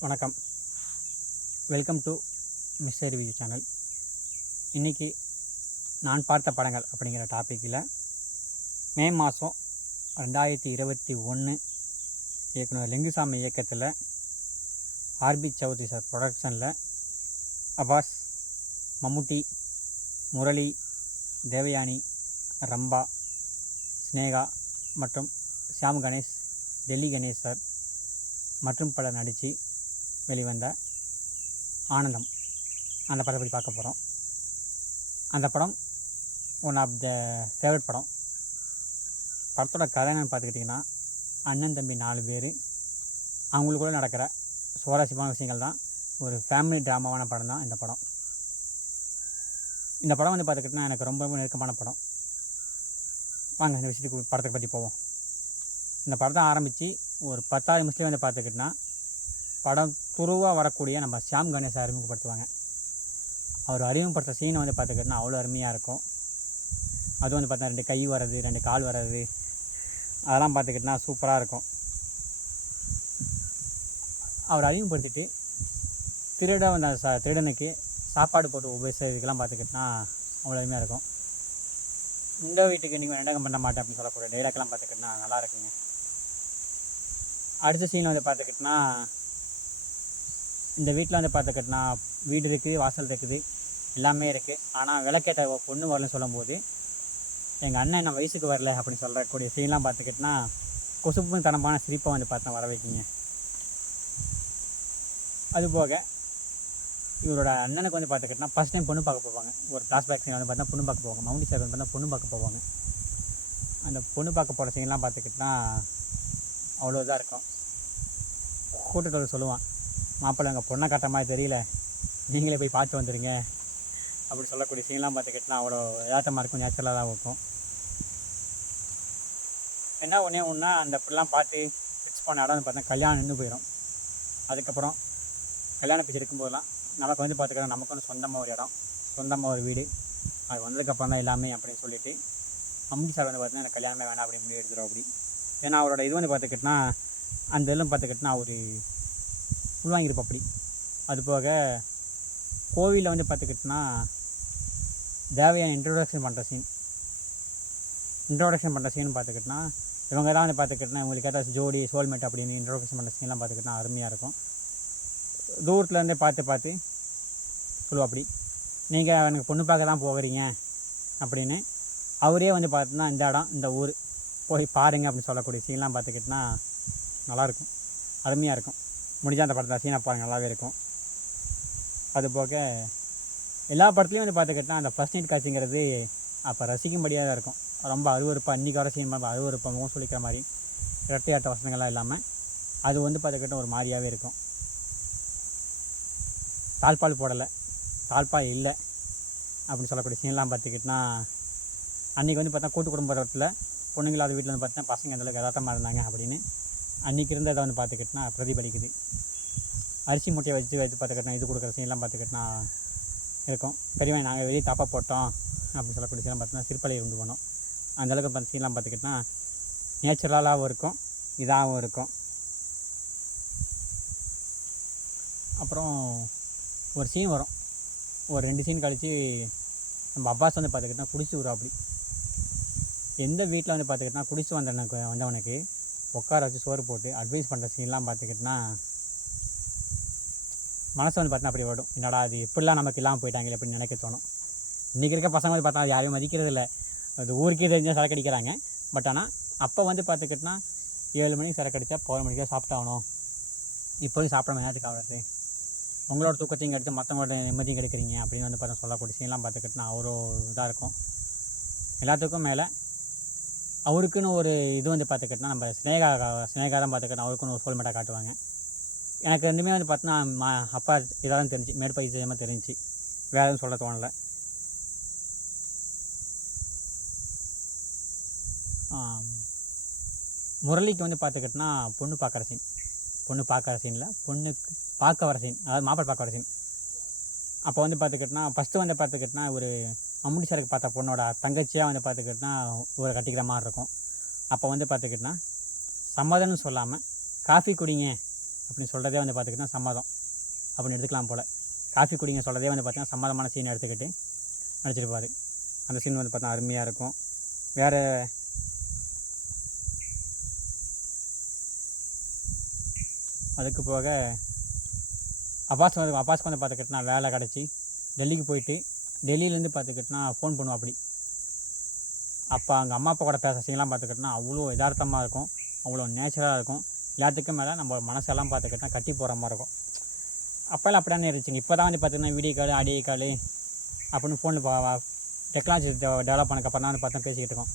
வணக்கம். Welcome to mister review channel இன்றைக்கி நான் பார்த்த படங்கள் அப்படிங்கிற டாப்பிக்கில் மே மாதம் ரெண்டாயிரத்தி இருபத்தி ஒன்று இயக்குனர் லிங்குசாமி இயக்கத்தில் ஆர்பி சௌத்ரி சார் ப்ரொடக்ஷனில் அபாஸ் மம்முட்டி முரளி தேவயானி ரம்பா ஸ்னேகா மற்றும் ஷியாம் கணேஷ் டெல்லி கணேஷ் சார் மற்றும் பலர் நடித்து வெளிவந்த ஆனந்தம். அந்த படத்தை பற்றி பார்க்க போகிறோம் அந்த படம் ஒன் ஆஃப் த ஃபேவரட் படம். படத்தோட கதை என்னென்னு பார்த்துக்கிட்டிங்கன்னா அண்ணன் தம்பி நாலு பேர். அவங்களுக்குள்ள நடக்கிற சுவாரஸ்யமான விஷயங்கள் தான் ஒரு ஃபேமிலி ட்ராமாவான படம் தான் இந்த படம். இந்த படம் வந்து பார்த்துக்கிட்டிங்கன்னா எனக்கு ரொம்ப ரொம்ப நெருக்கமான படம். வாங்க இந்த விஷயத்துக்கு படத்தை பற்றி போவோம். இந்த படத்தை ஆரம்பித்து ஒரு பத்தாவது நிமிஷத்துலேயே வந்து பார்த்துக்கிட்டிங்கன்னா படம் துருவாக வரக்கூடிய நம்ம ஷியாம் கணேஷை அறிமுகப்படுத்துவாங்க. அவர் அறிமுகப்படுத்த சீனை வந்து பார்த்துக்கிட்டிங்கன்னா அவ்வளோ அருமையாக இருக்கும். அது வந்து பார்த்தா ரெண்டு கை வர்றது ரெண்டு கால் வர்றது அதெல்லாம் பார்த்துக்கிட்டிங்கன்னா சூப்பராக இருக்கும். அவர் அறிமுகப்படுத்திட்டு திருட வந்த ச திருடனுக்கு சாப்பாடு போட்டு உபயோகிக்கிறதுக்கெல்லாம் பார்த்துக்கிட்டிங்கன்னா அவ்வளோ அருமையாக இருக்கும். இந்த வீட்டுக்கு நீங்கள் ரெண்டகம் பண்ண மாட்டேன் அப்படின்னு சொல்லக்கூடிய டைலாக்லாம் பார்த்துக்கிட்டிங்கன்னா நல்லா இருக்குங்க. அடுத்த சீன் வந்து பார்த்துக்கிட்டிங்கன்னா இந்த வீட்டில் வந்து பார்த்துக்கிட்டினா வீடு இருக்குது வாசல் இருக்குது எல்லாமே இருக்குது. ஆனால் விளக்கேற்ற பொண்ணு வரலன்னு சொல்லும்போது எங்கள் அண்ணன் என்ன வயசுக்கு வரல அப்படின்னு சொல்கிறக்கூடிய சீன்லாம் பார்த்துக்கிட்டினா கொசுப்பு தனமான சிரிப்பை வந்து பார்த்தா வர வைக்கிங்க. அதுபோக இவரோட அண்ணனுக்கு வந்து பார்த்துக்கிட்டா ஃபஸ்ட் டைம் பொண்ணு பார்க்க போவாங்க. ஒரு ஃப்ளாஷ்பேக் சீன் வந்து பார்த்தா பொண்ணு பார்க்க போவாங்க. மவுண்டி சார் வந்து பார்த்தா பொண்ணு பார்க்க போவாங்க. அந்த பொண்ணு பார்க்க போகிற சீன்லாம் பார்த்துக்கிட்டனா அவ்வளோ இதாக இருக்கும். கூட்டத்தோடு சொல்லுவான். மாப்பிள்ளை அங்கே பொண்ணை கட்ட மாதிரி தெரியல. நீங்களே போய் பார்த்து வந்துடுங்க அப்படி சொல்லக்கூடிய சீன்லாம் பார்த்துக்கிட்டுனா அவ்வளோ யதார்த்தமாக இருக்கும் நேச்சுரலாக தான் இருக்கும் என்ன ஒன்றே ஒன்றா அந்த பிள்ளைலாம் பார்த்து ஃபிக்ஸ் பண்ண இடம் வந்து பார்த்தா கல்யாணம் நின்று போயிடும் அதுக்கப்புறம் கல்யாண பேச்சு இருக்கும்போதெல்லாம் நமக்கு வந்து பார்த்துக்கிட்டா நமக்கு வந்து சொந்தமாக ஒரு இடம் சொந்தமாக ஒரு வீடு. அது வந்ததுக்கப்புறம் தான் எல்லாமே அப்படின்னு சொல்லிவிட்டு அம்மி சார் வந்து பார்த்தீங்கன்னா எனக்கு கல்யாணமே வேணாம் அப்படின்னு முடிவு எடுத்துரும் அப்படி. ஏன்னா அவரோட இது வந்து பார்த்துக்கிட்டோன்னா அந்த இதெல்லாம் பார்த்துக்கிட்டினா ஒரு உள்வாங்கியிருப்போம் வாங்கியிருப்பாப்படி அது போக கோவிலில் வந்து பார்த்துக்கிட்டோன்னா தேவையான இன்ட்ரோடக்ஷன் பண்ணுற சீன் இன்ட்ரோடக்ஷன் பண்ணுற சீன் பார்த்துக்கிட்டோன்னா இவங்க தான் வந்து பார்த்துக்கிட்டோன்னா இவங்களுக்கு ஏதாச்சும் ஜோடி சோல்மேட் அப்படின்னு இன்ட்ரோடக்ஷன் பண்ணுற சீன்லாம் பார்த்துக்கிட்டோன்னா அருமையாக இருக்கும். தூரத்துலேருந்தே பார்த்து பார்த்து சொல்லுவாப்படி நீங்கள் எனக்கு பொண்ணு பார்க்க தான் போகிறீங்க அப்படின்னு அவரே வந்து பார்த்தோன்னா இந்த இடம் இந்த ஊர் போய் பாருங்க அப்படின்னு சொல்லக்கூடிய சீன்லாம் பார்த்துக்கிட்டினா நல்லாயிருக்கும் அருமையாக இருக்கும். முடிஞ்சால் அந்த படத்தை சீனாக பாருங்கள் நல்லாவே இருக்கும். அதுபோக எல்லா படத்துலையும் வந்து பார்த்துக்கிட்டா அந்த ஃபஸ்ட் நைட் காட்சிங்கிறது அப்போ ரசிக்கும்படியாக தான் இருக்கும். ரொம்ப அருவறுப்பாக இன்றைக்கி வர சீன் மாதிரி முகம் சொல்லிக்கிற மாதிரி இரட்டையாட்ட வசனங்கள்லாம் இல்லாமல் அது வந்து பார்த்துக்கிட்ட ஒரு மாதிரியாகவே இருக்கும். தாழ்பால் போடலை தாழ்பால் இல்லை அப்படின்னு சொல்லக்கூடிய சீன்லாம் பார்த்துக்கிட்டா அன்றைக்கி வந்து பார்த்தா கூட்டு குடும்பத்தில் பொண்ணுங்களாத வீட்டில் வந்து பார்த்தா பசங்க அந்தளவுக்கு எதார்த்தமாக இருந்தாங்க அப்படின்னு அன்றைக்கி இருந்ததை வந்து பார்த்துக்கிட்டினா பிரதிபலிக்குது. அரிசி மூட்டையை வச்சு வச்சு பார்த்துக்கிட்டா இது கொடுக்குற சீன்லாம் பார்த்துக்கிட்டினா இருக்கும். பெரியவன் நாங்கள் வெளியே தப்பாக போட்டோம் அப்படின்னு சொல்லக்கூடிய சீன்லாம் பார்த்தோன்னா சிற்பலையை உண்டு போனோம் அந்தளவுக்கு பார்த்து சீன்லாம் பார்த்துக்கிட்டினா நேச்சுரலாகவும் இருக்கும் இதாகவும் இருக்கும். அப்புறம் ஒரு சீன் வரும். ஒரு ரெண்டு சீன் கழித்து நம்ம அப்பாஸ் வந்து பார்த்துக்கிட்டா குடிச்சு விடும் அப்படி எந்த வீட்டில் வந்து பார்த்துக்கிட்டா குடிச்சு வந்தவனுக்கு வந்தவனுக்கு உட்கார வச்சு சோறு போட்டு அட்வைஸ் பண்ணுற சீன்லாம் பார்த்துக்கிட்டினா மனசு வந்து பார்த்தா அப்படி ஓடும். என்னடா அது எப்படிலாம் நமக்கு இல்லாமல் போயிட்டாங்களே அப்படின்னு நினைக்க தோணும். இன்றைக்கி இருக்க பசங்க வந்து பார்த்தா அது யாரையும் மதிக்கிறது இல்லை. அது ஊருக்கே தெரிஞ்சால் சரக்கு அடிக்கிறாங்க. பட் ஆனால் அப்போ வந்து பார்த்துக்கிட்டினா ஏழு மணிக்கு சரக்கு அடித்தா பதினொரு மணிக்கு தான் சாப்பிட்டாகணும் இப்போதைக்கு சாப்பிடாம நேரத்துக்கு ஆகிறது உங்களோட தூக்கத்தையும் கெடுத்து மற்றவங்களோட நிம்மதியும் கெடுக்கிறீங்க அப்படின்னு வந்து பார்த்தா சொல்லக்கூடிய சீன்லாம் பார்த்துக்கிட்டினா அவ்வளோ இதாக இருக்கும். எல்லாத்துக்கும் மேலே அவருக்குன்னு ஒரு இது வந்து பார்த்துக்கிட்டோன்னா நம்ம ஸ்னேகா ஸ்னேகா தான் பார்த்துக்கிட்டோம். அவருக்குன்னு ஒரு ஃபோல்மேட்டாக காட்டுவாங்க. எனக்கு ரெண்டுமே வந்து பார்த்தோன்னா மா அப்பா இதாக தான் தெரிஞ்சு மேற்பை விஷயமாக தெரிஞ்சு வேறு எதுவும் சொல்ல தோணலை. முரளிக்கு வந்து பார்த்துக்கிட்டோன்னா பொண்ணு பார்க்குற சீன் பொண்ணு பார்க்குற சீனில் பொண்ணுக்கு பார்க்க வர சீன் அதாவது மாப்பிள்ளை பார்க்க வர சீன் அப்போ வந்து பார்த்துக்கிட்டோன்னா ஃபஸ்ட்டு வந்து பார்த்துக்கிட்டோன்னா ஒரு மம்முடி சாருக்கு பார்த்த பொண்ணோட தங்கச்சியாக வந்து பார்த்துக்கிட்டோன்னா ஒரு கட்டிக்கிற மாதிரி இருக்கும். அப்போ வந்து பார்த்துக்கிட்டோன்னா சம்மதம்னு சொல்லாமல் காஃபி குடிங்க அப்படின்னு சொல்கிறதே வந்து பார்த்துக்கிட்டா சம்மதம். அப்படின்னு எடுத்துக்கலாம் போல். காஃபி குடிங்க சொல்கிறதே வந்து பார்த்தீங்கன்னா சம்மதமான சீன் எடுத்துக்கிட்டு நடிச்சிருப்பார். அந்த சீன் வந்து பார்த்தா அருமையாக இருக்கும். வேறு அதுக்கு போக அப்பாஸ் வந்து அப்பாஸ்க்கு வந்து பார்த்துக்கிட்டனா வேலை கிடச்சி டெல்லிக்கு போயிட்டு டெல்லியிலேருந்து பார்த்துக்கிட்டனா ஃபோன் பண்ணுவோம் அப்படி. அப்போ அங்கே அம்மா அப்பா கூட பேச சீன்லாம் பார்த்துக்கிட்டனா அவ்வளோ யதார்த்தமாக இருக்கும் அவ்வளோ நேச்சுரலாக இருக்கும். எல்லாத்துக்கும் மேலே நம்ம மனசெல்லாம் பார்த்துக்கிட்டா கட்டி போகிற மாதிரி இருக்கும். அப்போல்லாம் அப்படி தானே இருந்துச்சுங்க. இப்போ தான் வந்து பார்த்திங்கன்னா வீடியோ கால் ஆடியோ கால் அப்படின்னு ஃபோனில் டெக்னாலஜி டெவலப் பண்ணக்கப்புறம் தான் வந்து பார்த்தா பேசிக்கிட்டு இருக்கோம்.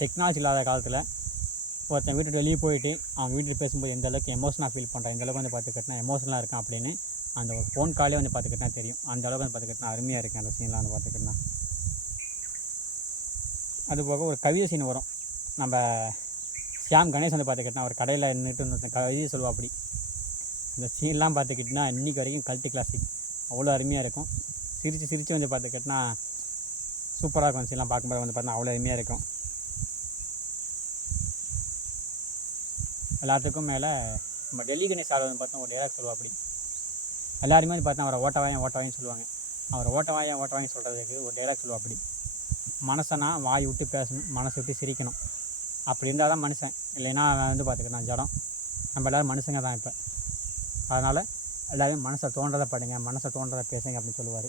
டெக்னாலஜி இல்லாத காலத்தில் ஒருத்தன் வீட்டுக்கு வெளியே போயிட்டு அவன் வீட்டுக்கு பேசும்போது எந்த அளவுக்கு எமோஷனாக ஃபீல் பண்ணுறான் எந்த அளவுக்கு வந்து பார்த்துக்கிட்டா எமோஷனலாக இருக்கான் அப்படின்னு அந்த ஒரு ஃபோன் காலே வந்து பார்த்துக்கிட்டா தெரியும். அந்த அளவுக்கு வந்து பார்த்துக்கிட்டா அருமையாக இருக்குது அந்த சீன்லாம் வந்து பார்த்துக்கிட்டா அதுபோக ஒரு கவிதை சீன் வரும். நம்ம ஷியாம் கணேஷ் வந்து பார்த்துக்கிட்டா ஒரு கடையில் நின்றுட்டு கவிதை சொல்லுவா அப்படி அந்த சீன்லாம் பார்த்துக்கிட்டினா இன்றைக்கி வரைக்கும் கல்ட்டு கிளாசிக் அவ்வளோ அருமையாக இருக்கும். சிரித்து சிரித்து வந்து பார்த்துக்கிட்டா சூப்பராக இருக்கும் சீன்லாம் பார்க்கும்போது வந்து பார்த்தா அவ்வளோ அருமையாக இருக்கும். எல்லாத்துக்கும் மேலே நம்ம டெல்லி கணேஷ் சார் வந்து ஒரு டேரக்ட் சொல்லுவா அப்படி எல்லாருமே வந்து பார்த்தா அவரை ஓட்டவாயன் ஓட்டவாயன்னு சொல்லுவாங்க. அவரை ஓட்டவாயன் ஓட்டவாயன் சொல்கிறதுக்கு ஒரு டைலாக் சொல்லுவோம் அப்படி. மனசனா வாய் விட்டு பேசணும் மனசு விட்டு சிரிக்கணும். அப்படி இருந்தால் தான் மனுஷன். இல்லைன்னா அவன் வந்து பார்த்துக்கிட்டான் ஜடம். நம்ம எல்லோரும் மனுஷங்க தான் இப்போ. அதனால் எல்லோரும் மனசை தோன்றதை படுங்க மனசை தோன்றதை பேசுங்க அப்படின்னு சொல்லுவார்.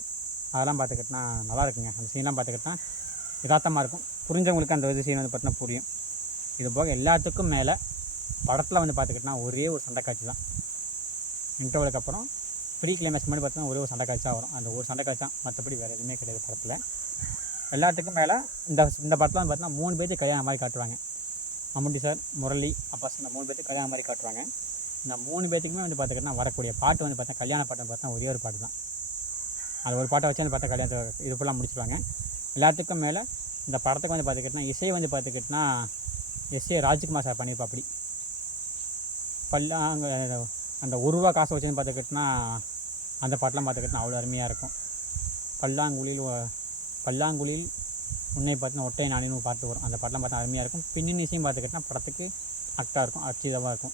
அதெல்லாம் பார்த்துக்கிட்டா நல்லா இருக்குங்க. அந்த சீன்லாம் பார்த்துக்கிட்டா யதார்த்தமாக இருக்கும். புரிஞ்சவங்களுக்கு அந்த இது சீன் வந்து பார்த்தீங்கன்னா புரியும். இது போக எல்லாத்துக்கும் மேலே படத்தில் வந்து பார்த்துக்கிட்டா ஒரே ஒரு சண்டை காட்சி தான். இன்டர்வலுக்கு அப்புறம் ப்ரீ கிளைமேக்ஸ் மாதிரி பார்த்தீங்கன்னா ஒரே ஒரு சண்டை காய்ச்சா வரும். அந்த ஒரு சண்டை காய்ச்சா மற்றபடி வேறு எதுவுமே கிடையாது படத்தில். எல்லாத்துக்கும் மேலே இந்த இந்த படத்தில் வந்து பார்த்தீங்கன்னா மூணு பேர்த்து கல்யாணம் மாதிரி காட்டுவாங்க. மம்முட்டி சார் முரளி அப்பாஸ் இந்த மூணு பேர்த்து கல்யாணம் மாதிரி காட்டுவாங்க. இந்த மூணு பேர்த்துக்குமே வந்து பார்த்துக்கிட்டா வரக்கூடிய பாட்டு வந்து பார்த்தா கல்யாண பாட்டு பார்த்தா ஒரே ஒரு பாட்டு தான். அது ஒரு பாட்டை வச்சு வந்து பார்த்தா கல்யாணத்தை இது ஃபுல்லாக முடிச்சிருவாங்க. எல்லாத்துக்கும் மேலே இந்த படத்துக்கு வந்து பார்த்துக்கிட்டனா இசை வந்து பார்த்துக்கிட்டா எஸ்ஏ ராஜ்குமார் சார் பண்ணியிருப்பா அப்படி பல்லா அங்கே அந்த ஒரு ரூபா காசை வச்சுன்னு பார்த்துக்கிட்டனா அந்த பாட்டெலாம் பார்த்துக்கிட்டா அவ்வளோ அருமையாக இருக்கும். பல்லாங்குழியில் பல்லாங்குழியில் உன்னை பார்த்தினா ஒட்டை நானின்னு ஒரு பாட்டு வரும். அந்த பாட்டெலாம் பார்த்தா அருமையாக இருக்கும். பின்னணி இசையும் பார்த்துக்கிட்டா படத்துக்கு அக்டாக இருக்கும் அச்சிதமாக இருக்கும்.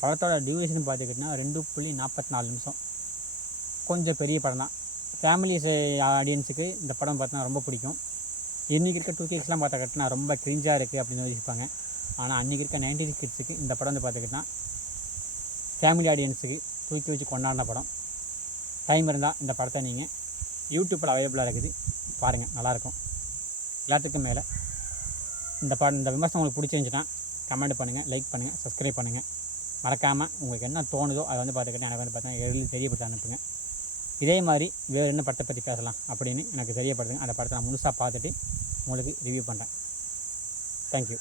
படத்தோட டியூரேஷன் பார்த்துக்கிட்டிங்கன்னா ரெண்டு புள்ளி நாற்பத்தி நாலு நிமிஷம். கொஞ்சம் பெரிய படம் தான். ஃபேமிலி ஆடியன்ஸுக்கு இந்த படம் பார்த்தா ரொம்ப பிடிக்கும். இன்றைக்கி இருக்க டூ கிட்ஸ்லாம் பார்த்துக்கிட்டா ரொம்ப க்ரிஞ்சாக இருக்குது அப்படின்னு யோசிப்பாங்க. ஆனால் அன்றைக்கி இருக்க நைன்டி கிட்ஸுக்கு இந்த படம் வந்து பார்த்துக்கிட்டா ஃபேமிலி ஆடியன்ஸுக்கு தூக்கி வச்சு கொண்டாடின படம். டைம் இருந்தால் இந்த படத்தை நீங்கள் யூடியூப்பில் அவைலபிளாக இருக்குது. பாருங்கள் நல்லாயிருக்கும். எல்லாத்துக்கும் மேலே இந்த படம் இந்த விமர்சனம் உங்களுக்கு பிடிச்சிருந்துச்சுன்னா கமெண்ட் பண்ணுங்கள் லைக் பண்ணுங்கள் சப்ஸ்கிரைப் பண்ணுங்கள் மறக்காமல் உங்களுக்கு என்ன தோணுதோ அதை வந்து பார்த்துக்கிட்டேன் எனக்கு வந்து பார்த்தீங்கன்னா எழுதி தெரியப்படுத்த அனுப்புங்க. இதே மாதிரி வேறு என்ன படத்தை பற்றி பேசலாம் அப்படின்னு எனக்கு தெரியப்படுத்துங்க. அந்த படத்தை நான் முழுசாக பார்த்துட்டு உங்களுக்கு ரிவ்யூ பண்ணுறேன் தேங்க்யூ